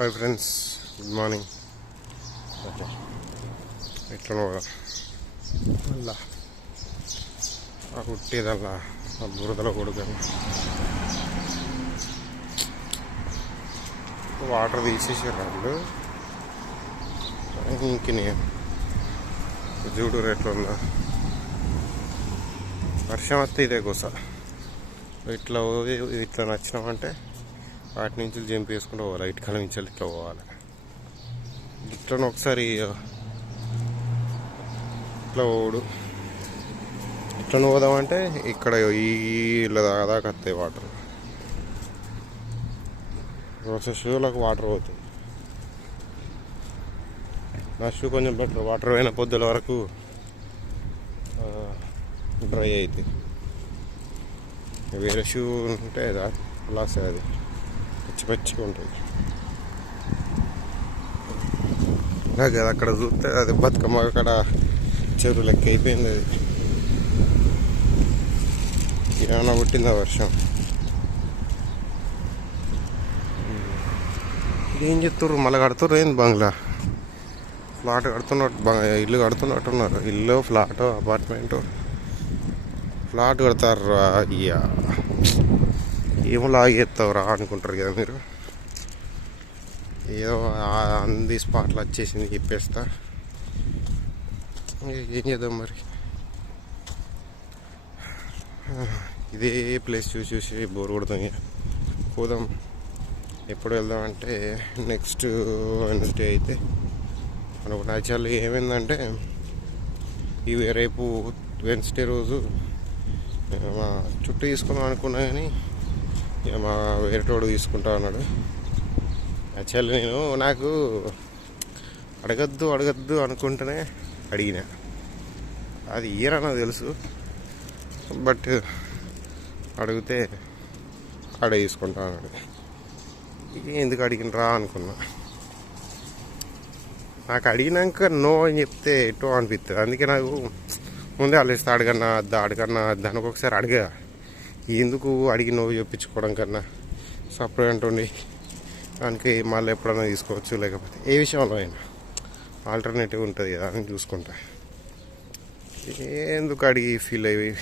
Hi friends good morning ఎట్లా అలా ఆ కుట్టేదల్లా ఆ బురదలో కొడుకని వాటర్ తీసేసారు వాళ్ళు ఇంకిని చూడు ఎట్లా ఉందా వర్షం వస్తే ఇదే కోస ఇట్లా ఇట్లా నచ్చినామంటే వాటి నుంచి జంప్ వేసుకుంటూ పోవాలి. ఇటు కలం నుంచి ఇట్లా పోవాలి. ఇట్లా ఒకసారి ఇట్లా పోడు ఇట్లా పోదామంటే ఇక్కడ ఈ ఇలా దాకా వస్తాయి వాటర్. ఒకసారి షూలకు వాటర్ పోతుంది నా షూ కొంచెం బెటర్ వాటర్ పోయిన పొద్దుల వరకు డ్రై అవుతుంది వేరే షూ ఉంటే లాస్ అది. పచ్చి పచ్చిగా ఉంటుంది నాకు అది అక్కడ చూస్తే అది బతుకమ్మ అక్కడ చెరువు లెక్క అయిపోయింది అది. ఏమైనా పుట్టిందా వర్షం? ఏం చెప్తారు మళ్ళీ కడుతుర్రు ఏంది బంగ్లా? ఫ్లాట్ కడుతున్నట్టు ఇల్లు ఇల్లు కడుతున్నట్టున్నారు. ఇల్లు ఫ్లాట్ అపార్ట్మెంట్. ఫ్లాట్ కడతారు అయ్యా. ఏమో లాగేస్తావురా అనుకుంటారు కదా మీరు. ఏదో అంది స్పాట్లో వచ్చేసింది చెప్పేస్తా. ఏం చేద్దాం మరి? ఇదే ప్లేస్ చూసి చూసి బోర్ కొడుతుంది పోదాం. ఎప్పుడు వెళ్దాం అంటే నెక్స్ట్ వెన్స్డే అయితే. మనకు యాక్చువల్లీ ఏమైందంటే ఇవి రేపు వెన్స్డే రోజు చుట్టూ తీసుకుందాం అనుకున్నా కానీ మా వేరేటోడు తీసుకుంటా అన్నాడు. యాక్చువల్లీ నేను నాకు అడగద్దు అడగద్దు అనుకుంటేనే అడిగిన. అది ఇయర్ నాకు తెలుసు. బట్ అడిగితే ఆడ తీసుకుంటా అన్నాడు. ఎందుకు అడిగినరా అనుకున్నా. నాకు అడిగినాక నో అని చెప్తే ఎటో అనిపిస్తుంది అందుకే నాకు ముందే ఆలోచిస్తే అడగన్నా అద్దా అడగన్నా అద్దా అని ఒకసారి అడిగా. ఎందుకు అడిగి నువ్వు చెప్పించుకోవడం కన్నా సపరేట్ అంటుండి. దానికి మళ్ళీ ఎప్పుడైనా తీసుకోవచ్చు లేకపోతే ఏ విషయంలో అయినా. ఆల్టర్నేటివ్ ఉంటుంది కదా అని చూసుకుంటా. ఎందుకు అడిగి ఫీల్ అయ్యి?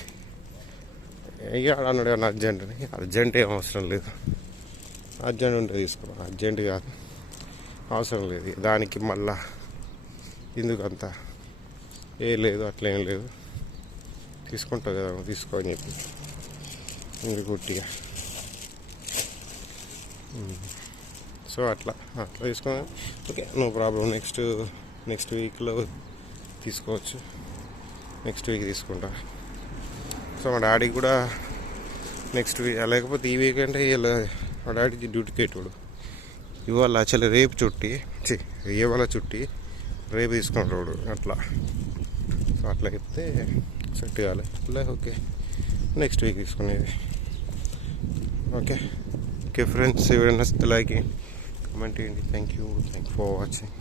ఇక అన్నాడు కానీ అర్జెంట్ అని. అర్జెంట్ ఏం అవసరం లేదు. అర్జెంట్ ఉంటే తీసుకున్నాను అర్జెంట్ కాదు. అవసరం లేదు. దానికి మళ్ళా ఎందుకంత ఏ లేదు అట్లేం లేదు. తీసుకుంటావు కదా తీసుకో అని చెప్పి. ఇంక గుట్టిగా. సో అట్లా అట్లా తీసుకున్నా. Okay no problem. Next next వీక్లో తీసుకోవచ్చు. నెక్స్ట్ వీక్ తీసుకుంటా. సో మా డాడీకి కూడా నెక్స్ట్ వీక్ లేకపోతే ఈ వీక్ అంటే ఇలా మా డాడీకి డ్యూటీకి పెట్టాడు. ఇవాళ యాక్చువల్లీ రేపు చుట్టి ఇవాళ చుట్టి రేపు తీసుకుంటాడు అట్లా. సో అట్లా చెప్తే సెట్ కాలే. లే ఓకే. నెక్స్ట్ వీక్ తీసుకునేది ఓకే ఓకే ఫ్రెండ్స్ ఎవరైనా లైక్ కమెంట్ చేయండి thank you thank for watching